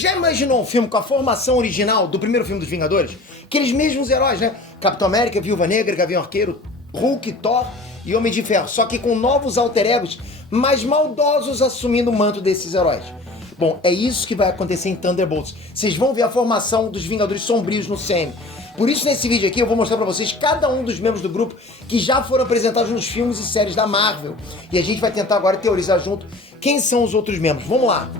Já imaginou um filme com a formação original do primeiro filme dos Vingadores? Aqueles mesmos heróis, né? Capitão América, Viúva Negra, Gavião Arqueiro, Hulk, Thor e Homem de Ferro. Só que com novos alter egos, mais maldosos assumindo o manto desses heróis. Bom, é isso que vai acontecer em Thunderbolts. Vocês vão ver a formação dos Vingadores Sombrios no CM. Por isso, nesse vídeo aqui, eu vou mostrar pra vocês cada um dos membros do grupo que já foram apresentados nos filmes e séries da Marvel. E a gente vai tentar agora teorizar junto quem são os outros membros. Vamos lá!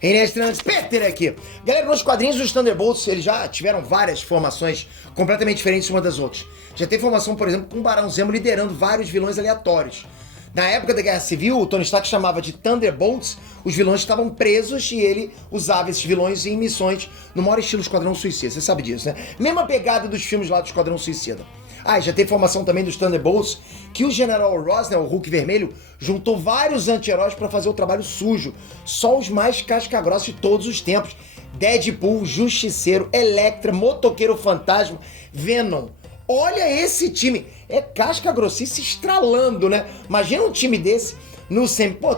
Inestrantes, Peter aqui. Galera, nos quadrinhos dos Thunderbolts, eles já tiveram várias formações completamente diferentes umas das outras. Já teve formação, por exemplo, com o Barão Zemo liderando vários vilões aleatórios. Na época da Guerra Civil, o Tony Stark chamava de Thunderbolts, os vilões estavam presos e ele usava esses vilões em missões no maior estilo Esquadrão Suicida, você sabe disso, né? Mesma pegada dos filmes lá do Esquadrão Suicida. Ah, e já teve formação também dos Thunderbolts, que o General Ross, né, o Hulk vermelho, juntou vários anti-heróis pra fazer o trabalho sujo. Só os mais casca-grossa de todos os tempos. Deadpool, Justiceiro, Elektra, Motoqueiro Fantasma, Venom. Olha esse time! É casca-grossice estralando, né? Imagina um time desse no cinema. Pô,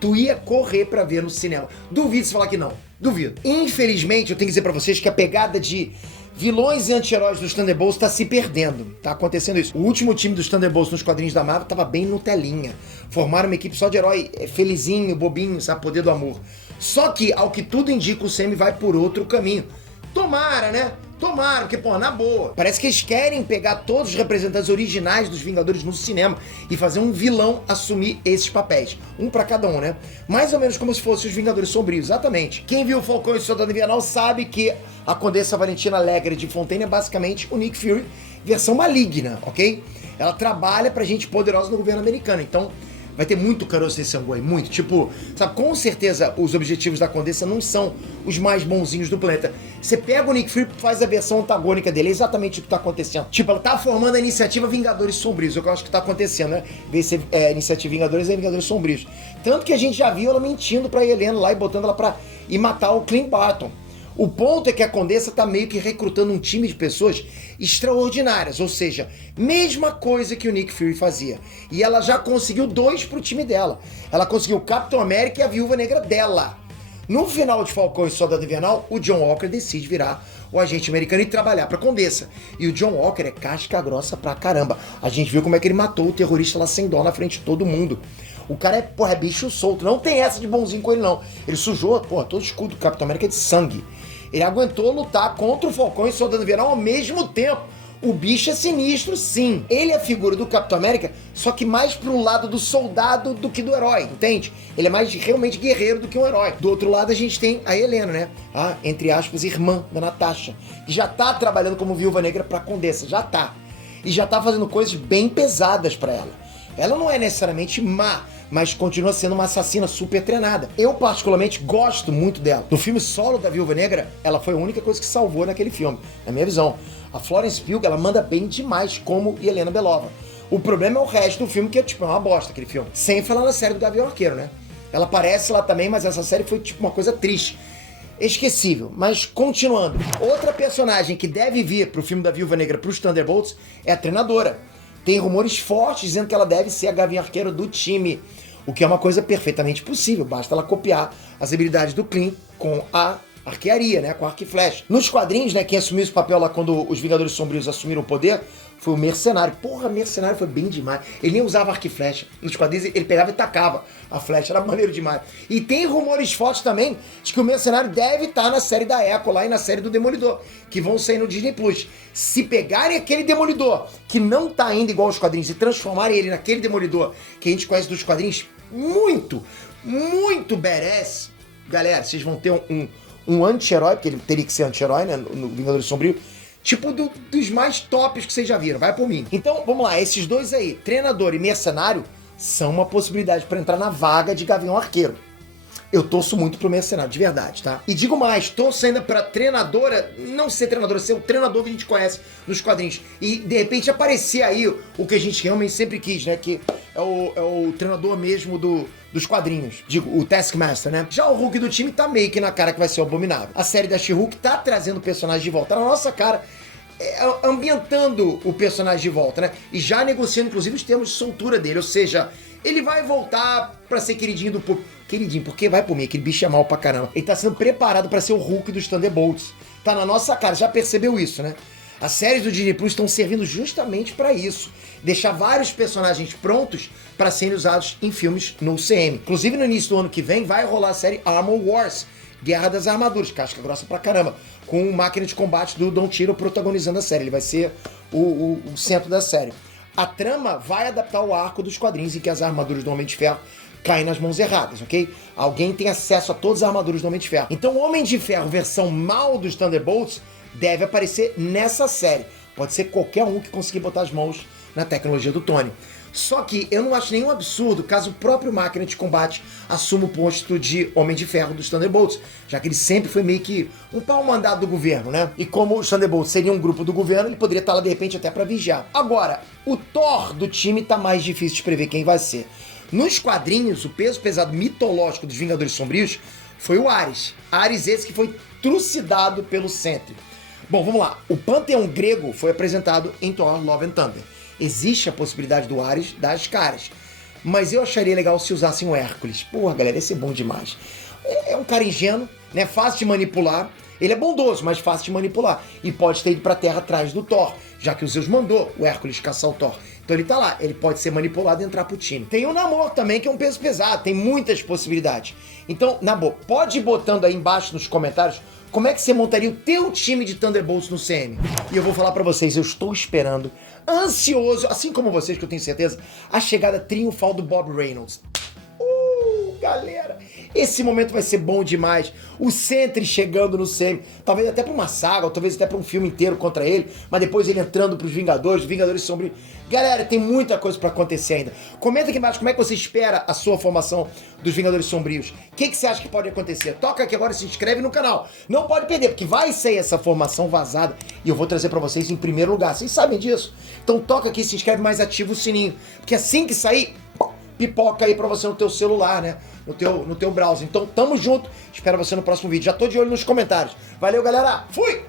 tu ia correr pra ver no cinema. Duvido você falar que não. Duvido. Infelizmente, eu tenho que dizer pra vocês que a pegada de vilões e anti-heróis dos Thunderbolts tá se perdendo. Tá acontecendo isso. O último time dos Thunderbolts nos quadrinhos da Marvel tava bem Nutelinha. Formaram uma equipe só de herói felizinho, bobinho, sabe? Poder do amor. Só que, ao que tudo indica, o Sam vai por outro caminho. Tomara, né? Tomara, porque, pô, na boa. Parece que eles querem pegar todos os representantes originais dos Vingadores no cinema e fazer um vilão assumir esses papéis. Um pra cada um, né? Mais ou menos como se fossem os Vingadores Sombrios, exatamente. Quem viu o Falcão e o Soldado Invernal sabe que a Condessa Valentina Alegre de Fontaine é basicamente o Nick Fury, versão maligna, ok? Ela trabalha pra gente poderosa no governo americano, então vai ter muito caroço nesse angu aí, muito. Tipo, sabe, com certeza os objetivos da Condessa não são os mais bonzinhos do planeta. Você pega o Nick Fury e faz a versão antagônica dele, é exatamente o que tá acontecendo. Tipo, ela tá formando a iniciativa Vingadores Sombrios, é o que eu acho que tá acontecendo, né? Em vez de ser iniciativa Vingadores, é Vingadores Sombrios. Tanto que a gente já viu ela mentindo pra Helena lá e botando ela pra ir matar o Clint Barton. O ponto é que a Condessa tá meio que recrutando um time de pessoas extraordinárias, ou seja, mesma coisa que o Nick Fury fazia. E ela já conseguiu 2 pro time dela. Ela conseguiu o Capitão América e a Viúva Negra dela. No final de Falcão e Soldado Invernal, o John Walker decide virar o agente americano e trabalhar pra Condessa. E o John Walker é casca grossa pra caramba. A gente viu como é que ele matou o terrorista lá sem dó na frente de todo mundo. O cara é bicho solto, não tem essa de bonzinho com ele não. Ele sujou, todo o escudo do Capitão América é de sangue. Ele aguentou lutar contra o Falcão e Soldado Invernal ao mesmo tempo. O bicho é sinistro, sim. Ele é a figura do Capitão América, só que mais pro lado do soldado do que do herói, entende? Ele é mais realmente guerreiro do que um herói. Do outro lado a gente tem a Helena, né? A, entre aspas, irmã da Natasha, que já tá trabalhando como Viúva Negra pra Condessa, já tá. E já tá fazendo coisas bem pesadas pra ela. Ela não é necessariamente má, mas continua sendo uma assassina super treinada. Eu, particularmente, gosto muito dela. No filme solo da Viúva Negra, ela foi a única coisa que salvou naquele filme, na minha visão. A Florence Pugh, ela manda bem demais como Helena Belova. O problema é o resto do filme, que é tipo uma bosta aquele filme. Sem falar na série do Gavião Arqueiro, né? Ela aparece lá também, mas essa série foi tipo uma coisa triste. Esquecível, mas continuando. Outra personagem que deve vir pro filme da Viúva Negra pros Thunderbolts é a treinadora. Tem rumores fortes dizendo que ela deve ser a Gavião Arqueiro do time, o que é uma coisa perfeitamente possível, basta ela copiar as habilidades do Clint com a arquearia, né, com arco e flecha. Nos quadrinhos, né, quem assumiu esse papel lá quando os Vingadores Sombrios assumiram o poder foi o Mercenário. Porra, Mercenário foi bem demais. Ele nem usava arco e flecha. Nos quadrinhos ele pegava e tacava a flecha, era maneiro demais. E tem rumores fortes também de que o Mercenário deve estar na série da Echo lá e na série do Demolidor, que vão sair no Disney Plus. Se pegarem aquele Demolidor, que não tá ainda igual aos quadrinhos, e transformarem ele naquele Demolidor que a gente conhece dos quadrinhos, muito badass, galera, vocês vão ter um anti-herói, porque ele teria que ser anti-herói, né, no Vingadores Sombrio, tipo dos mais tops que vocês já viram, vai por mim. Então, vamos lá, esses dois aí, treinador e mercenário, são uma possibilidade pra entrar na vaga de Gavião Arqueiro. Eu torço muito pro Mercenário, de verdade, tá? E digo mais, torço ainda pra treinadora, não ser treinadora, ser o treinador que a gente conhece nos quadrinhos. E, de repente, aparecer aí o que a gente realmente sempre quis, né? Que é o treinador mesmo dos quadrinhos. Digo, o Taskmaster, né? Já o Hulk do time tá meio que na cara que vai ser o Abominável. A série da She-Hulk tá trazendo o personagem de volta na nossa cara. ambientando o personagem de volta, né? E já negociando, inclusive, os termos de soltura dele. Ou seja, ele vai voltar pra ser queridinho do público. Queridinho, porque vai por mim, aquele bicho é mal pra caramba. Ele tá sendo preparado pra ser o Hulk dos Thunderbolts. Tá na nossa cara, já percebeu isso, né? As séries do Disney Plus estão servindo justamente pra isso. Deixar vários personagens prontos pra serem usados em filmes no UCM. Inclusive, no início do ano que vem, vai rolar a série Armor Wars, Guerra das Armaduras, casca grossa pra caramba, com máquina de combate do Don Cheadle protagonizando a série. Ele vai ser o centro da série. A trama vai adaptar o arco dos quadrinhos em que as armaduras do Homem de Ferro caem nas mãos erradas, ok? Alguém tem acesso a todas as armaduras do Homem de Ferro. Então o Homem de Ferro, versão mal dos Thunderbolts, deve aparecer nessa série. Pode ser qualquer um que conseguir botar as mãos na tecnologia do Tony. Só que eu não acho nenhum absurdo caso o próprio Máquina de Combate assuma o posto de Homem de Ferro dos Thunderbolts, já que ele sempre foi meio que um pau mandado do governo, né? E como os Thunderbolts seriam um grupo do governo, ele poderia estar lá de repente até pra vigiar. Agora, o Thor do time tá mais difícil de prever quem vai ser. Nos quadrinhos, o peso pesado mitológico dos Vingadores Sombrios foi o Ares. Ares esse que foi trucidado pelo Sentry. Bom, vamos lá. O panteão grego foi apresentado em Thor Love and Thunder. Existe a possibilidade do Ares dar as caras. Mas eu acharia legal se usassem o Hércules. Porra, galera, esse é bom demais. É um cara ingênuo, né? Fácil de manipular. Ele é bondoso, mas fácil de manipular. E pode ter ido pra terra atrás do Thor, já que o Zeus mandou o Hércules caçar o Thor. Então ele tá lá, ele pode ser manipulado e entrar pro time. Tem o Namor também, que é um peso pesado, tem muitas possibilidades. Então, na boa, pode ir botando aí embaixo nos comentários como é que você montaria o teu time de Thunderbolts no CM. E eu vou falar pra vocês, eu estou esperando, ansioso, assim como vocês, que eu tenho certeza, a chegada triunfal do Bob Reynolds. Galera, esse momento vai ser bom demais. O Sentry chegando no CM, talvez até pra uma saga, ou talvez até pra um filme inteiro contra ele, mas depois ele entrando pros Vingadores, Vingadores Sombrios. Galera, tem muita coisa pra acontecer ainda. Comenta aqui embaixo como é que você espera a sua formação dos Vingadores Sombrios. O que você acha que pode acontecer? Toca aqui agora e se inscreve no canal. Não pode perder, porque vai sair essa formação vazada e eu vou trazer pra vocês em primeiro lugar. Vocês sabem disso? Então toca aqui, se inscreve, mas ativa o sininho. Porque assim que sair, pipoca aí pra você no teu celular, né? No teu browser. Então, tamo junto. Espero você no próximo vídeo. Já tô de olho nos comentários. Valeu, galera. Fui!